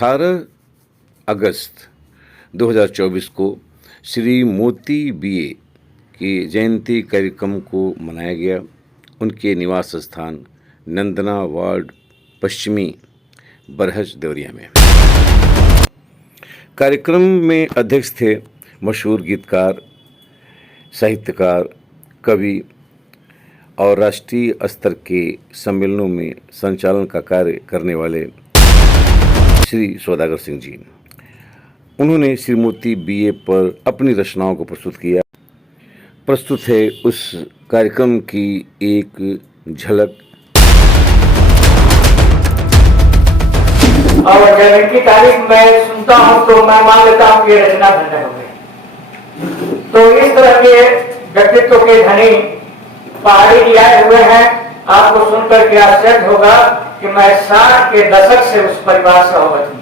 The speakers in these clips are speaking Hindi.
18 अगस्त 2024 को श्री मोती बीए की जयंती कार्यक्रम को मनाया गया। उनके निवास स्थान नंदना वार्ड पश्चिमी बरहज देवरिया में। कार्यक्रम में अध्यक्ष थे मशहूर गीतकार, साहित्यकार, कवि और राष्ट्रीय स्तर के सम्मेलनों में संचालन का कार्य करने वाले श्री सौदागर सिंह जी। उन्होंने श्री मोती बीए पर अपनी रचनाओं को प्रस्तुत किया। प्रस्तुत है उस कार्यक्रम की एक झलक। और जब की तारीख मैं सुनता हूँ तो मैं मान लेता हूँ कि रचना धन्य हो गई। तो इस तरह के व्यक्तित्व के धनी पहाड़ी जी आए हुए हैं। आपको सुनकर के आश्चर्य होगा कि मैं 60 के दशक से उस परिवार से अवगत हूँ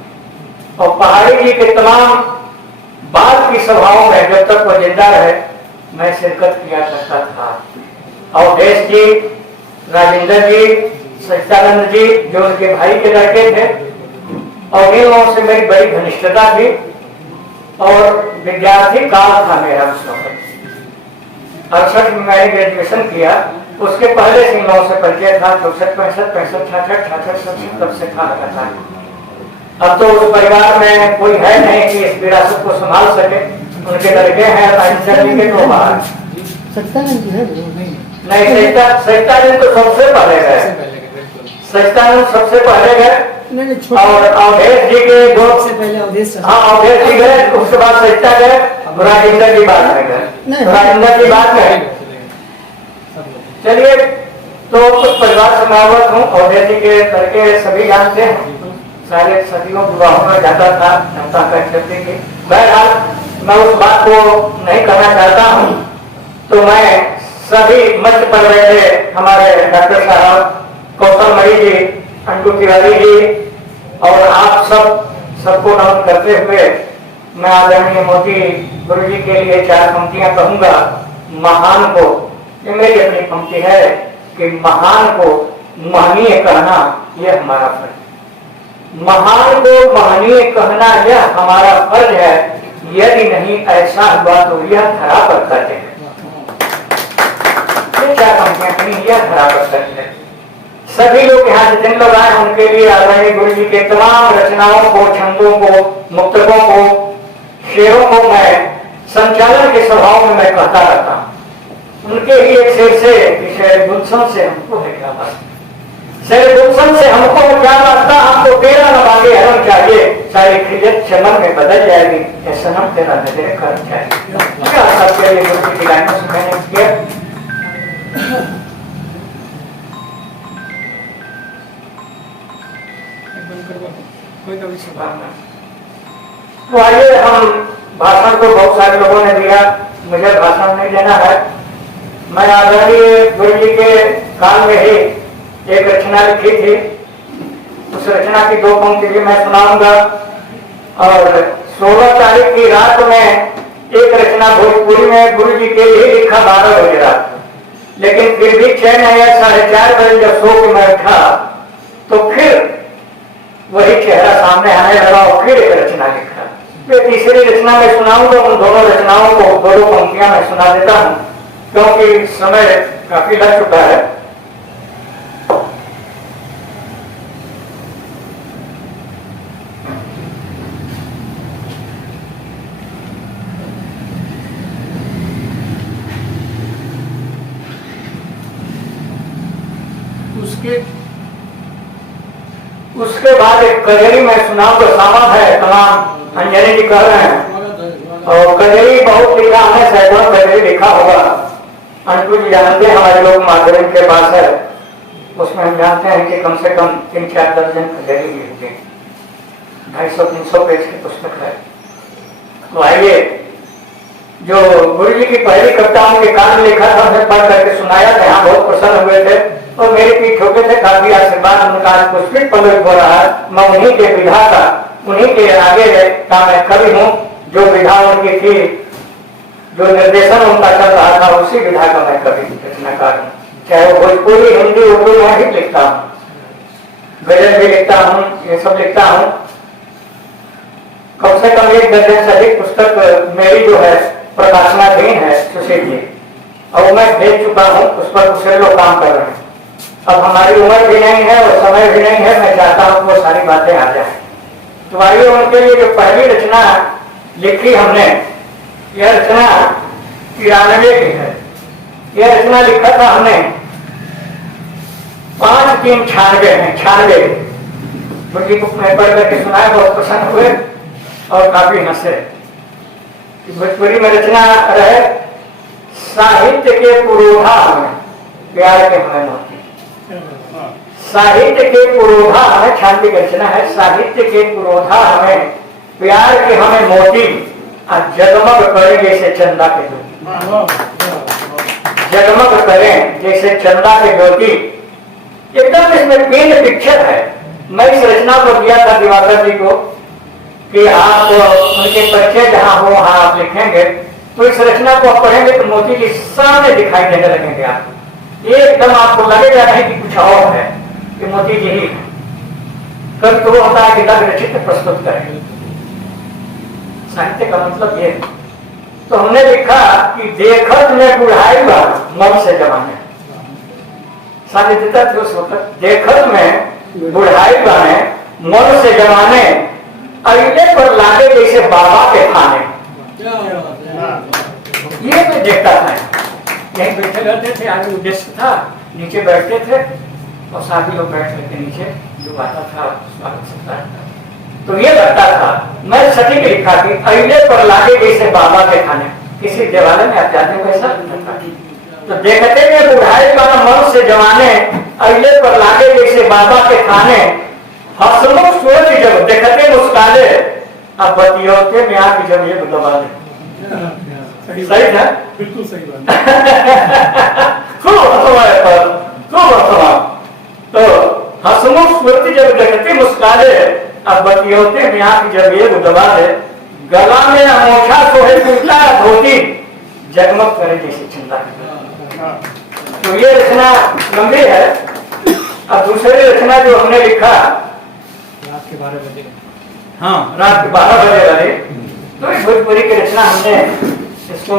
और पहाड़ी जी के तमाम बाद की सभाओं में जब तक वो जिंदा रहे मैं शिरकत किया करता था। और देश जी, राजेंद्र जी, सच्चिदानंद जी जो उनके भाई के लड़के थे और इन लोगों से मेरी बड़ी घनिष्ठता थी और विद्यार्थी काल था मेरा उस वक्त। 68 में मैंने ग्रेजुएशन किया, उसके पहले से इन लोगों से परिचय था। 64, 65, 65, 66, 67 तब से था लगातार। अब तो उस परिवार में कोई है नहीं कि इस विरासत को संभाल सके। उनके लड़के हैं राजेंद्र जी के तो बाहर नहीं, सच्चिदानंद तो सबसे पहले गए। सच्चिदानंद सबसे पहले गए और अवधेश जी के दो से पहले अवधेश जी गए, उसके बाद सच्चिदा गए, राजेंद्र जी बाद में गए, राजेंद्र जी बाद में। चलिए, तो कुछ परिवार से मैं अवगत हूँ। अवधेश जी के लड़के सभी जानते हैं, सारे सदियों विवाहों में जाता था जनता का क्षति की। बहरहाल मैं उस बात को नहीं कहना चाहता हूँ। तो मैं सभी मंच पर बैठे हमारे डॉक्टर साहब, कौशल मणि जी, अंटू तिवारी जी और आप सबको नमन करते हुए मैं आदरणीय मोती गुरु जी के लिए 4 पंक्तियां कहूंगा। महान को, ये मेरी अपनी पंक्ति है कि महान को महनीय कहना यह हमारा फर्ज। महान को महनीय कहना यह हमारा फर्ज है, यदि नहीं ऐसा हुआ तो यह धरा पर सत्य है। ये 4 पंक्तियां कहीं यह धरा पर सत्य है। सभी लोग यहाँ जितने लोग आए उनके लिए आदरणीय गुरु जी के तमाम रचनाओं को, छंदों को, मुक्तकों को, शेरों को मैं संचालन के सभाओं में मैं कहता रहता हूँ। उनके ही एक शेर से, शेर गुलशन से हमको है क्या बात, शेर गुलशन से हमको क्या लगता, हमको तेरा न मांगे हरम चाहिए, सारी खिजत चमन में बदल जाएगी, ये सनम तेरा नजरे कर चाहिए। क्या सबके लिए गुरु जी की लाइनों से मैंने किया। तो आइए, हम भाषण को बहुत सारे लोगों ने दिया, मुझे भाषण नहीं देना है। मैं आदरणीय गुरु जी के काल में ही एक रचना लिखी थी, उस रचना की 2 पंक्ति भी मैं सुनाऊंगा। और 16 तारीख की रात में एक रचना भोजपुरी में गुरु जी के लिए लिखा 12 बजे रात, लेकिन फिर भी 6 नहीं 4:30 बजे जब सो के मैं उठा तो फिर वही चेहरा सामने आने लगा और फिर एक रचना लिखा। फिर तीसरी रचना में सुनाऊंगा। उन दोनों रचनाओं को 2 पंक्तियां मैं सुना देता हूं क्योंकि समय काफी लग चुका है। उसके बाद एक कजरी में सुनाऊंगा। सामद है तमाम अंजनी जी कह रहे हैं और कजरी बहुत लिखा है, सैकड़ों कजरी लिखा होगा। अंटू जी जानते हैं, हमारे लोग माधुरी के पास है, उसमें हम जानते हैं कि कम से कम 3-4 दर्जन कजरी लिखते हैं। 250-300 पेज की पुस्तक है। तो आइए, जो गुरु जी की पहली कविताओं के कान लिखा था उन्हें पढ़ करके सुनाया था। यहाँ बहुत प्रसन्न हुए थे और मेरे पीठ ठोके थे, काफी आशीर्वाद उनका पुष्पित पवित्र हो रहा है। मैं उन्हीं के विधा का, उन्हीं के आगे का मैं कवि हूँ। जो विधा उनकी थी, जो निर्देशन उनका चल रहा था, उसी विधा का मैं कवि रचनाकार हूँ। चाहे वो भोजपुरी, हिंदी, उर्दू में भी लिखता हूँ, गजल भी लिखता हूँ, ये सब लिखता हूँ। कम से कम 1 दर्जन से अधिक पुस्तक मेरी जो है प्रकाशनाधीन है सुशील जी, और वो मैं भेज चुका हूँ, उस पर दूसरे लोग काम कर रहे हैं। अब हमारी उम्र भी नहीं है और समय भी नहीं है, मैं चाहता हूँ वो सारी बातें आ जाए। तो आइए उनके लिए जो पहली रचना लिखी हमने, यह रचना 93 की है। यह रचना लिखा था हमने 5/3/96 में, 96 मुझे बुक में पढ़ करके सुनाया, बहुत पसंद हुए और काफी हंसे। भोजपुरी में रचना रहे साहित्य के पुरोधा हमें प्यार के हमें मोती। साहित्य के पुरोधा हमें, 96 की रचना है। साहित्य के पुरोधा हमें प्यार के हमें मोती, और जगमग करें जैसे चंदा के ज्योति, जगमग करें जैसे चंदा के ज्योति। एकदम इसमें पेन पिक्चर है। मैं इस रचना को दिया था दिवाकर जी को कि आप उनके परिचय जहां हो वहां आप लिखेंगे, तो इस रचना को आप पढ़ेंगे तो मोती जी सामने दिखाई देने लगेंगे। आप एकदम आपको लगेगा नहीं कि कुछ और है, कि मोती जी ही है। कभी तो वो होता है कि लग्न चित्र प्रस्तुत करें, साहित्य का मतलब ये। तो हमने लिखा कि देखत में बुढ़ाई बा मन से जमाने, साहित्यता थे उस वक्त। देखत में बुढ़ाई बाने मन से जमाने, अइले पर लागे जैसे बाबा के खाने। ये मैं देखता था, यहीं बैठे रहते थे, आगे डेस्क था, नीचे बैठते थे और साथी लोग बैठ करके नीचे जो आता था स्वागत सत्कार था। तो ये लगता था, मैं सटीक लिखा कि अइले पर लागे जैसे बाबा के खाने। किसी देवालय में आप जाते हो ऐसा, तो देखते में बुढ़ाई का मन से जवाने, अइले पर लागे जैसे बाबा के खाने। हसमुख सूरज जब देखते मुस्काले, अब बतियोते में आके जब ये दबा ले। सही था, बिल्कुल सही बात। खूब हसवा। तो हसमुख सूरज जब देखते मुस्काले, अब बतियोते में आके जब ये दबा ले। गला में अमोछा सोहे कुर्ता धोती, जगमग करे जैसे चंदा। तो ये रचना लंबी है। अब दूसरी रचना जो हमने लिखा रात के 12 बजे, हाँ रात के 12 बजे वाले, तो इस भोजपुरी की रचना हमने इसको,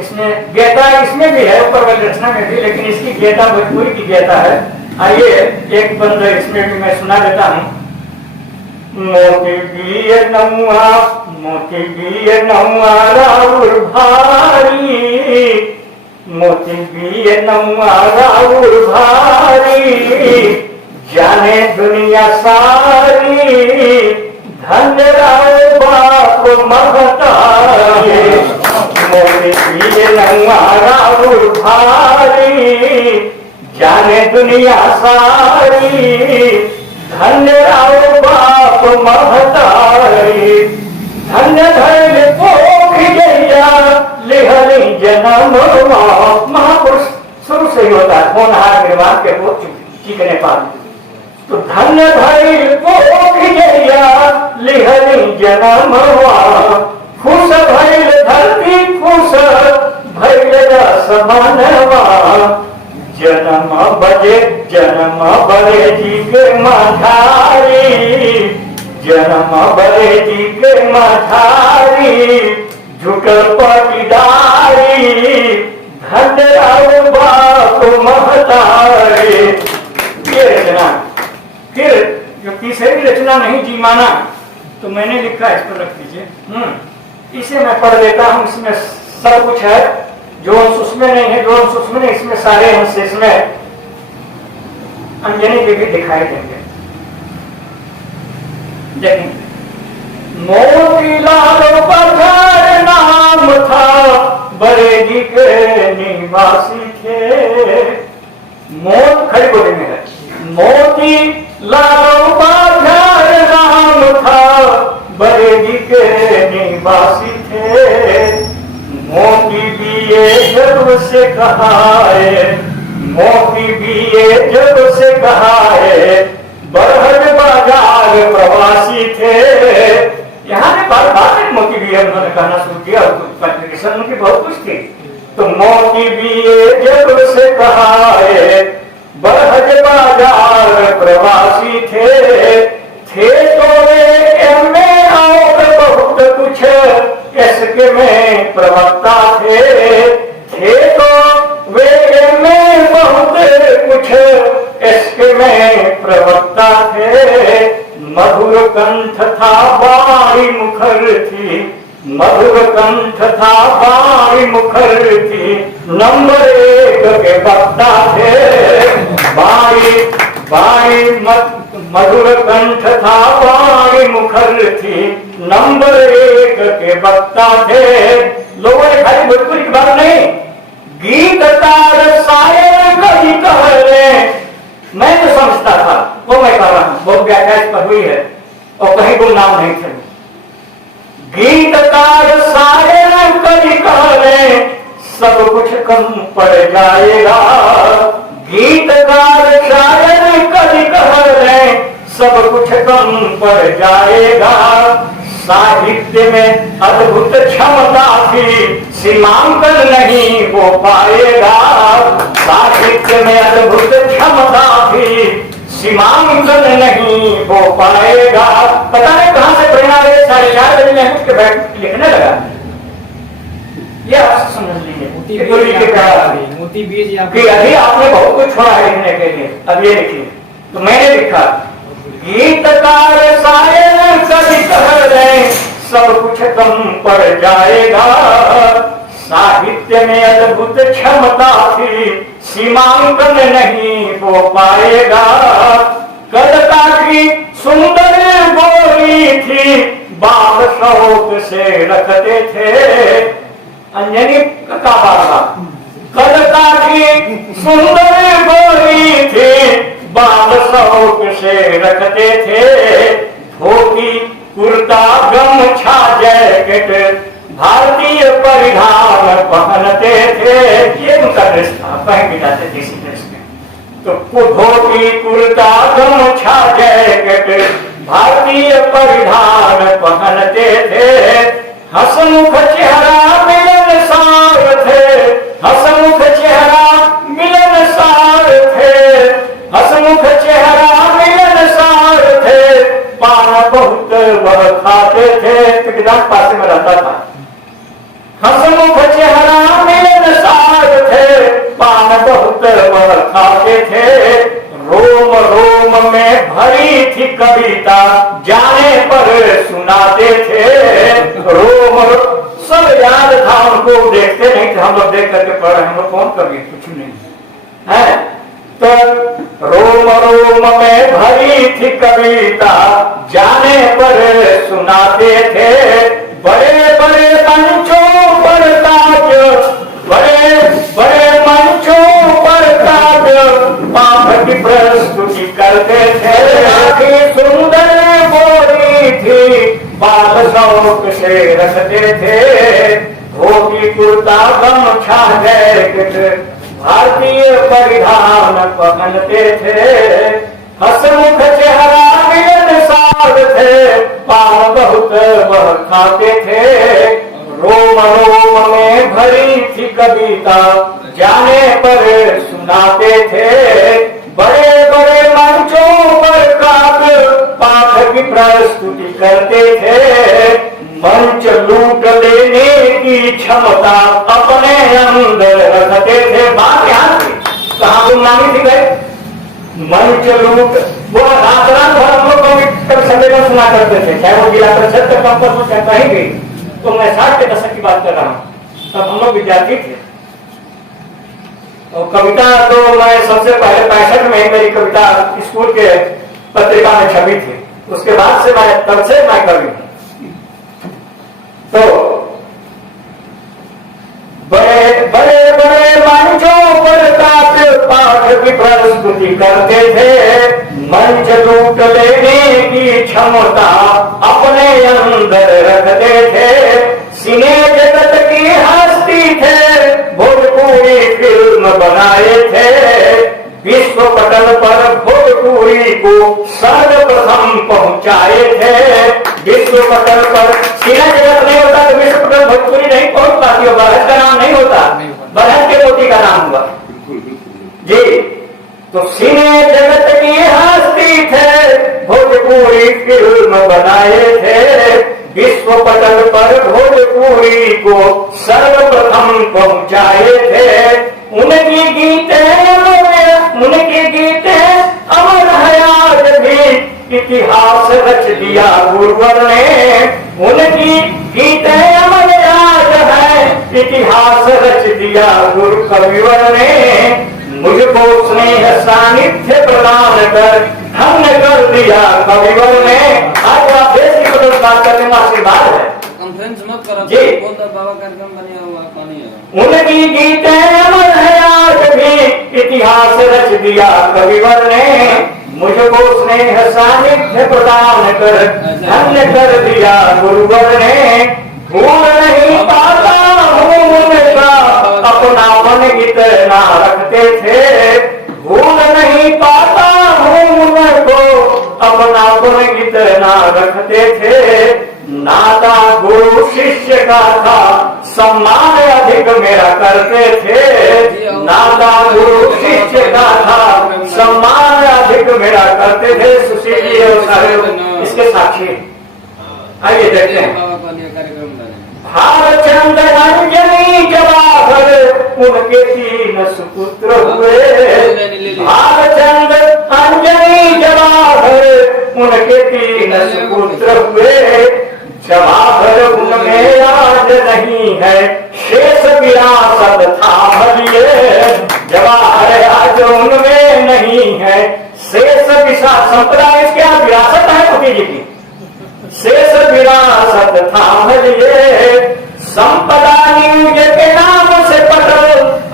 इसमें गीता इसमें भी है, ऊपर वाली रचना में भी, लेकिन इसकी गीता भोजपुरी की गीता है। आइए एक बंद इसमें भी मैं सुना देता हूँ। मोती बिये नौआ, मोती बिये नौआ राउर भारी, मोती बिये नौआ राउर भारी, जाने दुनिया सारी, धन्य राव बाप महतारी। मोती बिये नौआ राउर भारी, जाने दुनिया सारी, धन्य राव बाप महतारी। धन्य धैर्य कोख जैया लिहली जन्म। महापुरुष शुरू से ही होता है, होनहार निर्माण के वो चिकने पाल। तो धन्य धैर्य कोख जैया लिहली जन्म। खुश भैल धरती खुश भैल समानवा। जन्म बड़े जी के मधारी, जन्म बड़े जी के मधारी, झुकल पटीदारी, धन्य राव बाप महतारी। ये रचना। फिर जो तीसरी रचना नहीं जी माना, तो मैंने लिखा, इस पर रख दीजिए। इसे मैं पढ़ देता हूँ। इसमें सब कुछ है, जो अंश उसमें नहीं है, जो अंश उसमें नहीं, इसमें सारे अंश इसमें अंजनी के भी दिखाई देंगे। देखेंगे। मोतीलाल पठार नाम था, बरेली के निवासी थे। खड़ी बोली में है। मोतीलाल पठार नाम था, बरेली के निवासी थे। मोती बिये जब से कहाए, मोती बिये जब से कहाए, बरहज बाजार प्रवासी थे। यहाँ ने बार बार मोती बिये उन्होंने कहना शुरू किया, कंट्रीब्यूशन उनकी बहुत कुछ थी। तो मोती बिये जब से कहाए, बरहज बाजार प्रवासी थे। तो वे एम.ए. और बहुत इश्क में प्रवक्ता थे तो वे में बहुत कुछ इश्क में प्रवक्ता थे। मधुर कंठ था बारी मुखर थी, मधुर कंठ था बारी मुखर थी, नंबर 1 के वक्ता थे। बारी मधुर कंठ था बारी मुखर थी, नंबर 1 के वक्ता थे। लोगों ने खाली भोजपुरी की बात नहीं, गीतकार शायर कवि कह रहे। मैं तो समझता था, वो मैं कह रहा हूं, बहुत व्याख्या इस पर हुई है और कहीं गुमनाम नहीं थे। गीतकार शायर कवि कह रहे, सब कुछ कम पड़ जाएगा। गीतकार शायर कवि कह रहे, सब कुछ कम पड़ जाएगा। साहित्य में अद्भुत क्षमता थी, सीमांकन नहीं हो पाएगा। साहित्य में अद्भुत क्षमता थी, सीमांकन नहीं हो पाएगा। पता नहीं कहां से प्रेरणा ले, 4:30 बजे मैं उठ के बैठ लिखने लगा। ये आप समझ लीजिए मोती बीज कि अभी आपने बहुत कुछ छोड़ा है लिखने के लिए, अब ये लिखिए। तो मैंने लिखा, गीतकार शायर कवि कह रहे, सब कुछ कम पड़ जाएगा। साहित्य में अद्भुत क्षमता थी, सीमांकन नहीं हो पाएगा। कलता की सुंदर गोरी थी, बाल शौक से रखते थे। अंजनी का बाबा कलता की सुंदर गोरी थी, बाल शौक से रखते थे। धोती कुर्ता गमछा जैकेट भारतीय परिधान पहनते थे। ये उनका ड्रेस था, पहन के जाते थे इसी ड्रेस में। तो धोती कुर्ता गमछा जैकेट भारतीय परिधान पहनते थे। हसमुख चेहरा मिलनसार थे, हसमुख चेहरा मिलनसार थे, हसमुख चेहरा मिलनसार थे। पान बहुत वह खाते थे, पिकदार पास में रहता था। हसमुख चेहरा मिलनसार थे, पान बहुत वह खाते थे। रोम रोम में भरी थी कविता, जाने पर सुनाते थे। रोम सब याद था उनको, देखते नहीं थे। हम लोग देख करके पढ़ रहे, हम लोग कौन कवि, कुछ नहीं है। तो रोम रोम में भरी थी कविता, जाने पर सुनाते थे। बड़े बड़े मंचों पर ताज, बड़े बड़े मंचों पर ताज, पाठ की प्रस्तुति करते थे। सुंदर गोरी थी, बाल शौक से रखते थे। धोती कुर्ता गमछा जैकेट भारतीय परिधान पहनते थे। हसमुख चेहरा मिलनसार थे, पान बहुत वह खाते थे। रोम रोम में भरी थी कविता, जाने पर सुनाते थे। बड़े बड़े मंचों पर काव्य पाठ की प्रस्तुति करते थे। मंच लूट लेने की क्षमता अपने अंदर रखते थे। बात यहाँ थी, कहाँ गुमनामी थी गए। मंच लूट, वो रात रात भर हम लोग सम्मेलन सुना करते थे, चाहे वो जिला परिषद के कैंपस में चाहे कहीं भी। तो मैं 60 के दशक की बात कर रहा हूँ, तब हम लोग विद्यार्थी थे। और कविता तो मैं सबसे पहले 65 में मेरी कविता स्कूल के पत्रिका में छपी थी। उसके बाद से मैं, तब से मैं कवि हूँ। तो बड़े बड़े बड़े मंचों पर काव्य पाठ की प्रस्तुति करते थे। मंच लूट लेने की क्षमता अपने अंदर रखते थे। सिने जगत की हस्ती थे, भोजपुरी फिल्म बनाए थे। विश्व पटल पर भोजपुरी को सर्वप्रथम पहुंचाए थे। विश्व पटल पर सिने जगत नहीं होता तो विश्व पटल भोजपुरी नहीं पहुंच पाती होगा, इसका नाम नहीं होता, बरहत के मोती का नाम हुआ जी। तो सिने जगत की हस्ती थे, भोजपुरी फिल्म बनाए थे। विश्व पटल पर भोजपुरी को सर्वप्रथम पहुंचाए थे। उनकी गीतें अमर है आज भी, इतिहास रच दिया गुरुवर ने। उनकी गीतें अमर आज है, इतिहास रच दिया गुरु कविवर ने। मुझको स्नेह सानिध्य प्रदान कर धन्य कर दिया कविवर ने। आज आप देश की बात करने में आशीर्वाद है। कॉन्फ्रेंस मत करो जी। बोलता बाबा कार्यक्रम बने हुआ पानी है। उनकी गीतें अमर है आज भी, इतिहास रच दिया कविवर ने। मुझको स्नेह सानिध्य प्रदान कर धन्य कर दिया गुरुवर ने। भूल नहीं पाता हूँ उनका अपनापन कितना रखते थे। भूल नहीं पाता हूँ उनको अपनापन कितना रखते थे। नाता गुरु शिष्य का था, सम्मान अधिक मेरा करते थे। नाता गुरु शिष्य का था, सम्मान अधिक मेरा करते थे। सुशील जी और सारे लोग इसके साक्षी। आइए देखते हैं। बाबा का कार्यक्रम बने। भालचंद अंजनी जवाहर उनके 3 सुपुत्र हुए। भालचंद अंजनी जवाहर उनके 3 सुपुत्र हुए। जवाहर उनमें आज नहीं है, शेष विरासत था भलिए। जवाहर आज उनमें नहीं है, शेष संप्रदाय क्या विरासत है मोदी जी की, शेष विरासत था भलिए। संपदा न्यूज के नाम से पटल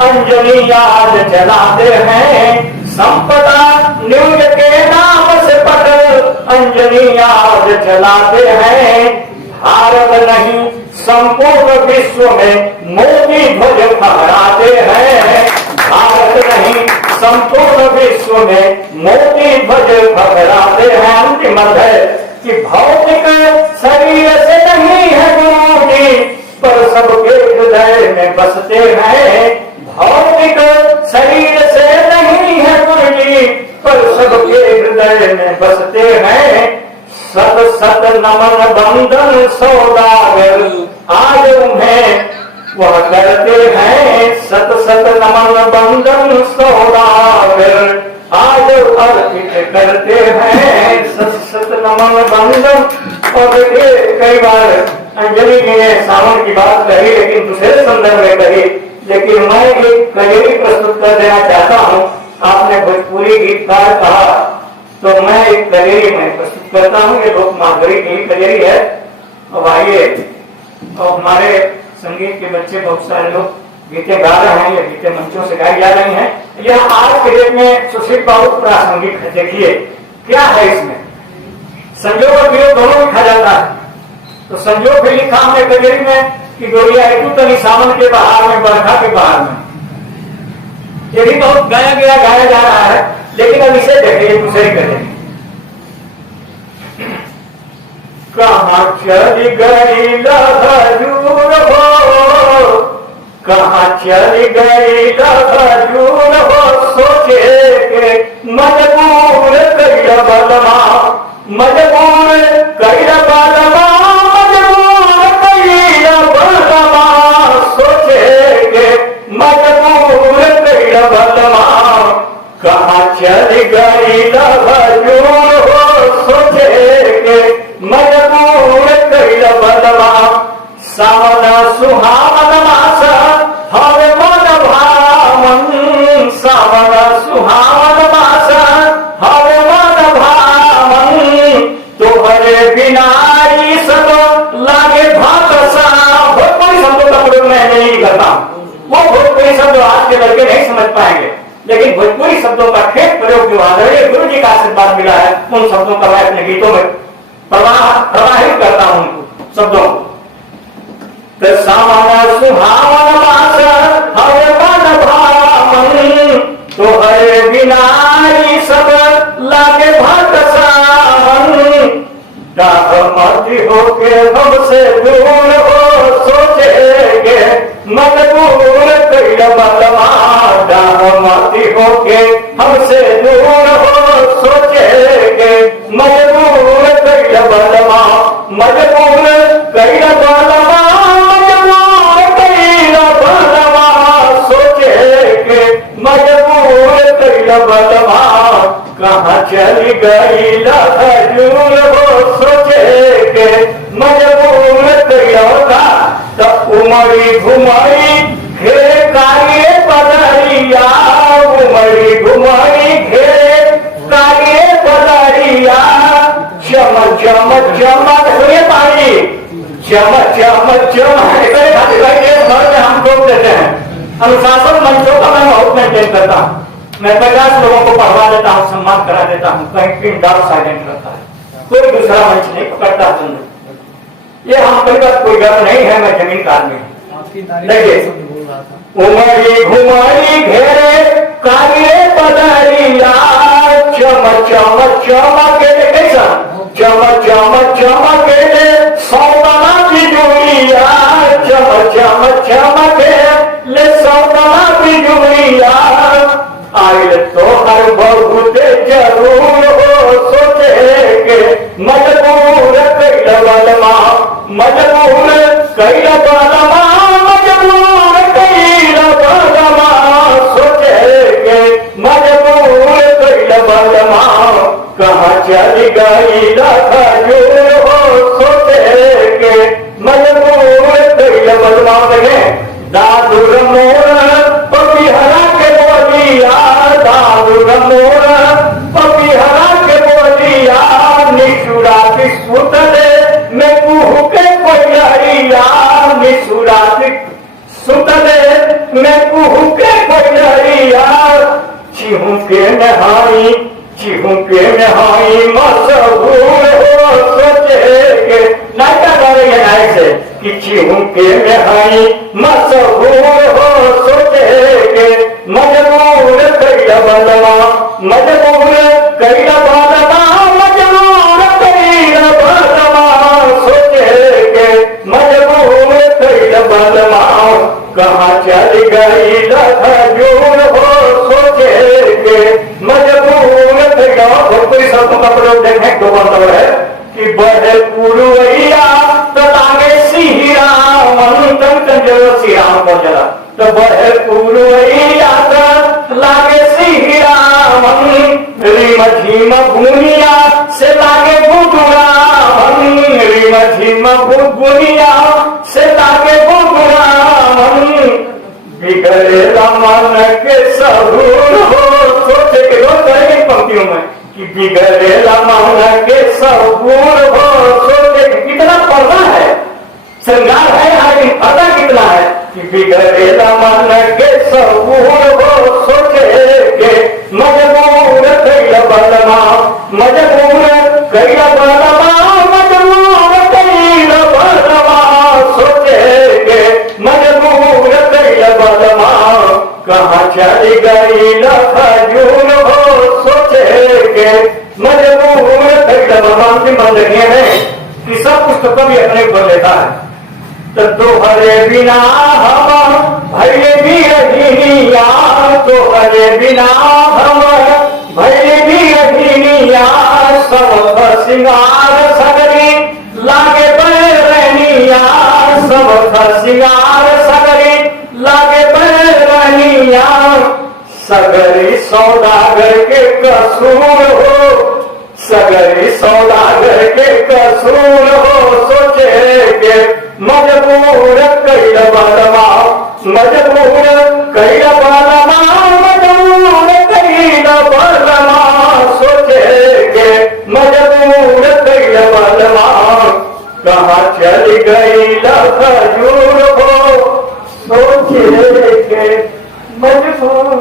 अंजनी आज चलाते हैं। संपदा न्यूज के नाम से पटल अंजनी आज चलाते हैं। भारत नहीं संपूर्ण विश्व में मोदी ध्वज फहराते हैं। भारत नहीं संपूर्ण विश्व में मोदी ध्वज फहराते हैं। अंतिम है कि भौतिक शरीर से नहीं है गुरु जी, पर सबके हृदय में बसते हैं। भौतिक शरीर से नहीं है गुरु जी, पर सबके हृदय में बसते हैं। सत सत नमन बंदन सौदागर आज उन्हें वह करते हैं। सत सत नमन बंदन सौदागर आज अर्पित करते हैं। सत सत नमन बंदन। और देखिए कई बार अंजलि ने सावन की बात कही, लेकिन दूसरे संदर्भ में कही। लेकिन मैं एक कजरी प्रस्तुत कर देना चाहता हूँ। आपने भोजपुरी गीतकार कहा, तो मैं एक कजरी में प्रस्तुत करता हूँ। ये लोक माधुरी की कजरी है। अब आइए, और हमारे संगीत के बच्चे बहुत सारे लोग गीतें गा रहे हैं, ये गीतें मंचों से गाई जा रही हैं। यह आज के डेट में सुशील बहुत प्रासंगिक है। देखिए क्या है इसमें, संजोग और वियोग दोनों लिखा जाता है। तो संजोग भी लिखा हमने कजरी में कि गोरिया हेतु तनी सावन के बहार में, बरखा के बहार में। ये भी बहुत गाया जा रहा है। लेकिन अब इसे देखिए दूसरे करें। कहाँ चली गई लहजूर हो, कहाँ चली गई लहजूर हो, सोचे के मजबूर कई बलमा, मजबूर कई बलमा, मजबूर कई बलमा, सोचे के मजबूर कई बलमा। कहाँ चली गई लहजूर हो, सोचे के मजबूर कई बलमा। सावन सुहावन मास हर मन भावन, सावन सुहावन मास हर मन भावन। तोहरे बिना सब लागे भाकसा। भोजपुरी शब्दों का प्रयोग मैं नहीं करता, वो भोजपुरी शब्द आज के लड़के नहीं समझ पाएंगे। लेकिन भोजपुरी शब्दों का ठेठ प्रयोग जो आदरणीय गुरु जी का आशीर्वाद मिला है, उन शब्दों का मैं अपने गीतों में प्रवाहित करता हूं शब्दों को। सावन सुहावन मास हर मन भावन, तोहरे बिना सब लागे भट सावन। डाहमती होके हमसे दूर हो, सोचेगे मजबूर कई बलमा। डाहमती होके हमसे दूर हो, सोचेगे मजबूर कई बलमा, मजबूर चली गई खजूर हो सोचे के मजबूर कयोगा तो उमड़ी घुमाई घेरे कालिए पदरिया उमड़ी घुमाई घेरे कालिए पदरिया चमक चमक चमक हुए पानी चमक चमक चमक हम रोक देते हैं। अनुशासन मंचों का मैं बहुत मेंटेन करता हूँ। मैं 50 लोगों को पढ़वा देता हूँ, सम्मान करा देता हूँ, कहीं पिन डाल साइलेंट रहता है, कोई दूसरा मंच नहीं पकड़ता तुमने। ये हम कहीं कोई गर्व नहीं है, मैं जमीन का आदमी हूँ। देखिए उमड़ी घुमाई घेरे कालिए पदरिया चमक चमक चमक कैसा चमक चमक चमक सौतना बिजुलिया चमक चमक चमक ले सौतना बिजुलिया आइल तो हर बहुत जरूर हो सोचे के मजबूर कैल बलमा मजबूर कैल बलमा मजबूर कैल बलमा सोचे के मजबूर कैल बलमा कहाँ चली गई खजूर हो सोचे के मजबूर कैल बलमा देखें दादू मोर पपिहरा के बोलिया दादू मोर पपिहरा के बोलिया निशुरा सुतले में कुहू के कोयरिया निशुरा सुतले में कुहू के कोयरिया चिहू के नहाई मशहूर हो सोचे के नायका गा रही है नायक से कि चिहू के नहाई मशहूर हो सोचे के मजबूर कैल बलमा मजबूर कैल बलमा मजबूर कैल बलमा सोचे के मजबूर कैल बलमा कहाँ चल गई खजूर हो सोचे के मजबूर कैल। भोजपुरी शब्दों का प्रयोग देखें दो मतलब है कि बड़े पुरवैया तो लागे सिहिरा मंतन कंजरो सिराम को जला तो बड़े पुरवैया तो लागे सिहिरा रिम झीम भूनिया से लागे बुधुरा रिम झीम भूनिया से लागे बुधुरा बिगड़ेला मन के सहूर हो सोचे के रोज करेंगे पंक्तियों में कि बिगड़ेला मन के सहूर हो सोचे कितना पढ़ना है श्रृंगार है यहाँ लेकिन पता कितना है कि बिगड़ेला मन के सहूर हो सोचे के मजबूर कैल बलमा मजबूर कैल बलमा मजबूर कैल बलमा सोचे के मजबूर कैल बलमा कहाँ चली गई खजूर हो सोचे के मजबूर कैल बलमा। मंदनीय है कि सब कुछ तो कभी अपने को लेता है तो तोहरे बिना हम भैले भी रहीनिया तोहरे बिना हम भैले भी रहीनिया सब सिंगार सगरी लागे बैरनिया सब सिंगार सगरी लागे बैरनिया सगरी सौदागर के कसूर हो सगरी सौदागर के कसूर हो सोचे के मजबूर कैल बलमा मजबूर कैल बलमा मजबूर कैल बलमा सोचे के मजबूर कैल बलमा कहाँ चली गई खजूर हो सोचे के मजबूर